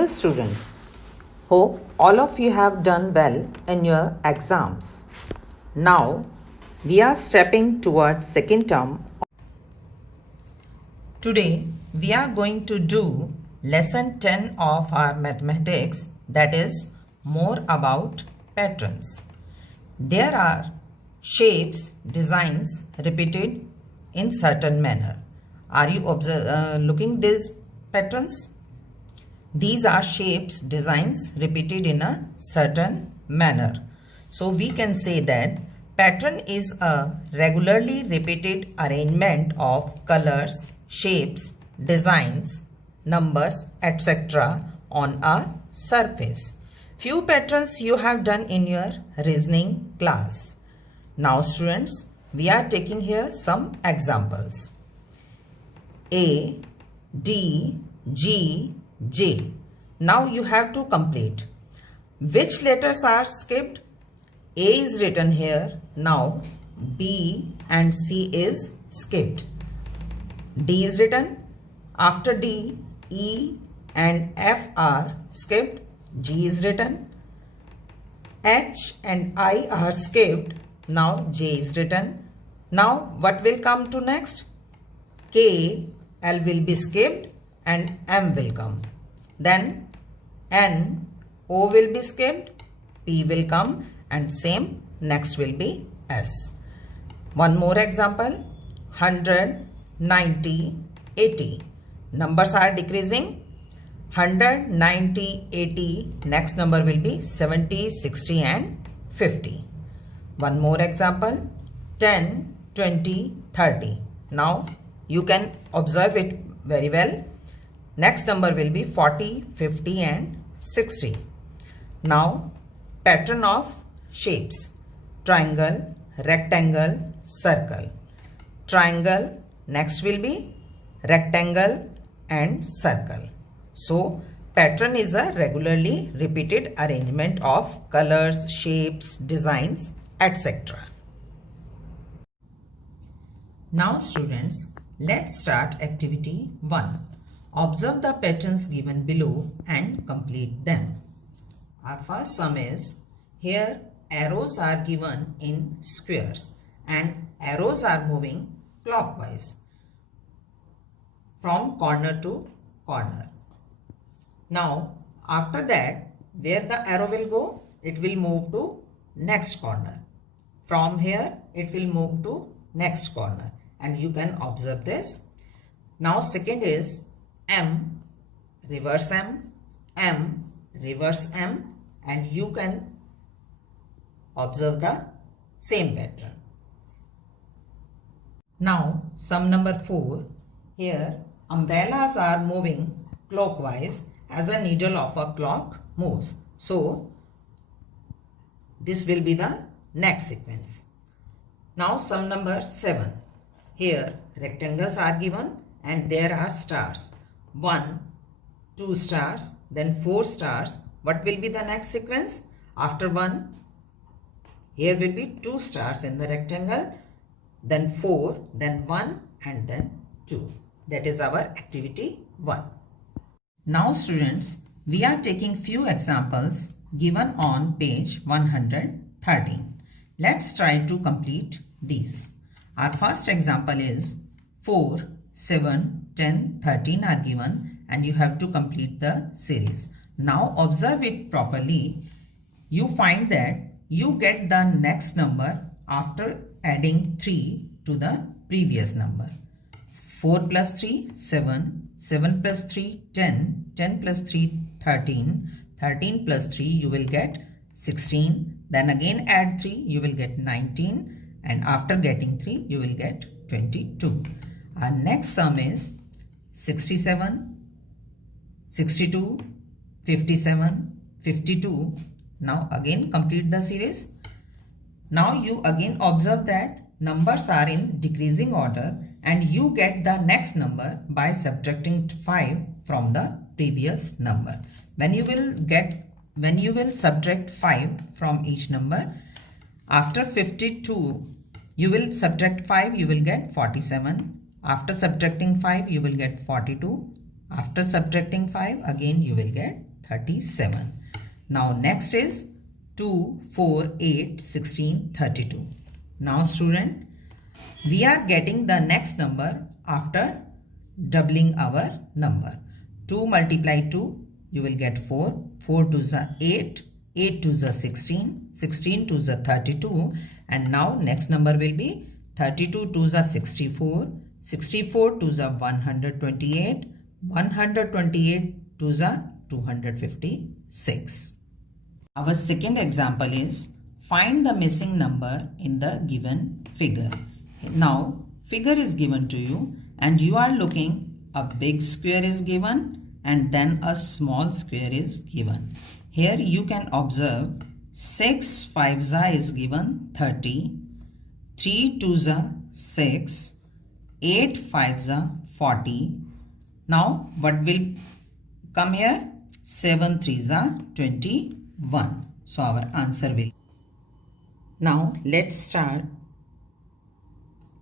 Dear students, hope all of you have done well in your exams. Now we are stepping towards second term. Today we are going to do lesson 10 of our mathematics, that is more about patterns. There are shapes, designs repeated in certain manner. Are you looking these patterns? These are shapes, designs repeated in a certain manner. So we can say that pattern is a regularly repeated arrangement of colors, shapes, designs, numbers, etc. on a surface. Few patterns you have done in your reasoning class. Now students, we are taking here some examples. A, D, G, J. Now you have to complete. Which letters are skipped? A is written here. Now B and C is skipped. D is written. After D, E and F are skipped. G is written. H and I are skipped. Now J is written. Now what will come to next? K, L will be skipped and M will come. Then N, O will be skipped, P will come, and same next will be S. One more example, 100, 90, 80. Numbers are decreasing. 100, 90, 80. Next number will be 70, 60 and 50. One more example, 10, 20, 30. Now you can observe it very well. Next number will be 40, 50 and 60. Now pattern of shapes: triangle, rectangle, circle. Triangle, next will be rectangle and circle. So pattern is a regularly repeated arrangement of colors, shapes, designs, etc. Now students, let's start activity 1. Observe the patterns given below and complete them. Our first sum is, here arrows are given in squares and arrows are moving clockwise from corner to corner. Now after that, where the arrow will go, it will move to next corner. From here it will move to next corner, and you can observe this. Now second is M, reverse M, M, reverse M, and you can observe the same pattern. Now sum number 4, here umbrellas are moving clockwise as a needle of a clock moves. So this will be the next sequence. Now sum number 7, here rectangles are given and there are stars. 1, 2 stars, then 4 stars. What will be the next sequence? After 1, here will be 2 stars in the rectangle, then 4, then 1 and then 2. That is our activity 1. Now students, we are taking few examples given on page 113. Let's try to complete these. Our first example is 4, 7, 10, 13 are given and you have to complete the series. Now observe it properly. You find that you get the next number after adding 3 to the previous number. 4 plus 3, 7, 7 plus 3, 10, 10 plus 3, 13, 13 plus 3 you will get 16, then again add 3 you will get 19, and after getting 3 you will get 22. Our next sum is 67, 62, 57, 52. Now again complete the series. Now you again observe that numbers are in decreasing order and you get the next number by subtracting 5 from the previous number. When you will subtract 5 from each number, after 52 you will subtract 5, you will get 47. After subtracting 5 you will get 42. After subtracting 5, again you will get 37. Now next is 2, 4, 8, 16, 32. Now student, we are getting the next number after doubling our number. 2 multiply 2, you will get 4. 4 2s are 8. 8 2s are 16. 16 2s are 32. And now next number will be 32 2s are 64. 64 2s are 128. 128 2s are 256. Our second example is find the missing number in the given figure. Now figure is given to you and you are looking, a big square is given and then a small square is given. Here you can observe 6 5s is given 30, 3 2s 6, 8 5s 40. Now what will come here? 7 3s 21. So our answer will. Now let's start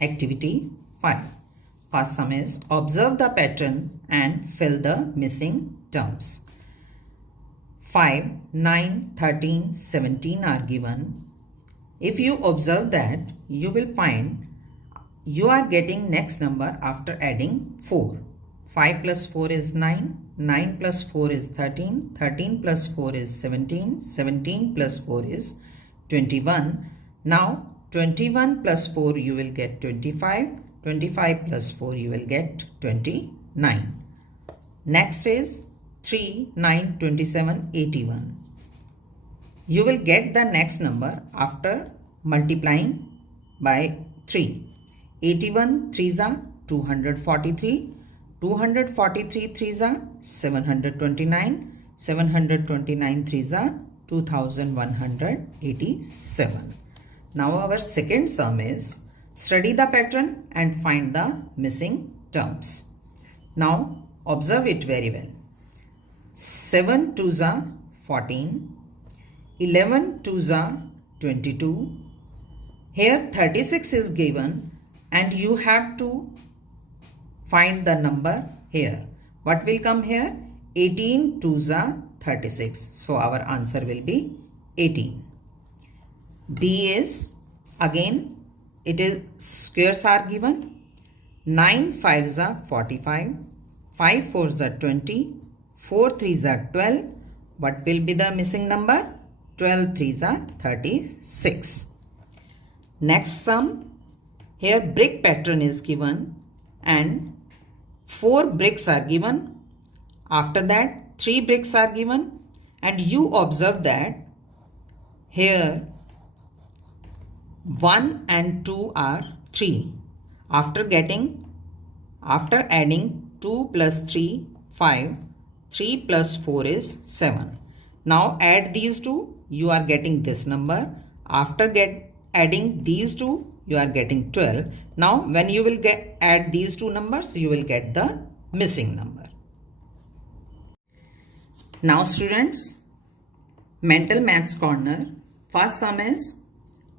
activity 5. First sum is observe the pattern and fill the missing terms. 5, 9, 13, 17 are given. If you observe that, you will find you are getting next number after adding 4. 5 plus 4 is 9, 9 plus 4 is 13, 13 plus 4 is 17, 17 plus 4 is 21. Now 21 plus 4 you will get 25, 25 plus 4 you will get 29. Next is 3, 9, 27, 81. You will get the next number after multiplying by 3. 81 3s are 243. 243 3s are 729. 729 3s are 2187. Now our second sum is study the pattern and find the missing terms. Now observe it very well. 7 2s are 14. 11 2s are 22. Here 36 is given and you have to find the number here. What will come here? 18 2s are 36. So our answer will be 18. B is again it is squares are given. 9 5s are 45. 5 4s are 20. 4 3s are 12. What will be the missing number? 12 3s are 36. Next sum. Here brick pattern is given and 4 bricks are given. After that 3 bricks are given and you observe that here 1 and 2 are 3. After adding 2 plus 3 5. 3 plus 4 is 7. Now add these two, you are getting this number. After adding these two, you are getting 12. Now when you will add these two numbers, you will get the missing number. Now students, mental maths corner. First sum is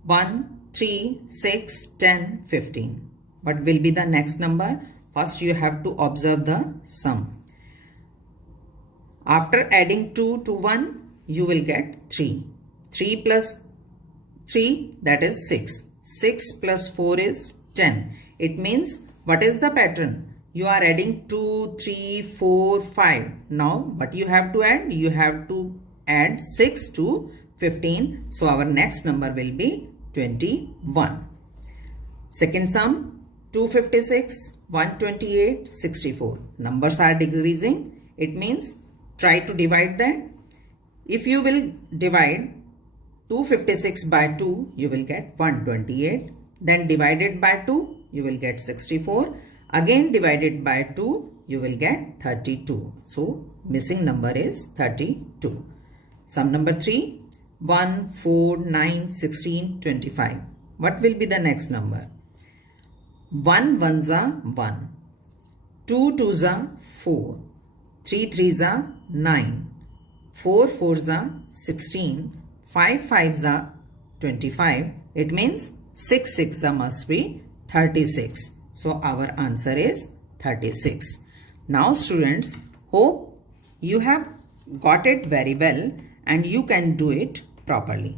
1, 3, 6, 10, 15. What will be the next number? First you have to observe the sum. After adding 2 to 1, you will get 3. 3 plus 3, that is 6. 6 plus 4 is 10. It means, what is the pattern? You are adding 2, 3, 4, 5. Now, what you have to add? You have to add 6 to 15. So, our next number will be 21. Second sum, 256, 128, 64. Numbers are decreasing. It means, try to divide that. If you will divide 256 by 2, you will get 128. Then divided by 2, you will get 64. Again divided by 2, you will get 32. So, missing number is 32. Sum number 3, 1, 4, 9, 16, 25. What will be the next number? 1 1s are 1. 2 2s are 4. 3 3s are 9. 4 4s are 16. 5 5s are 25. It means 6 6s must be 36. So our answer is 36. Now students, hope you have got it very well and you can do it properly.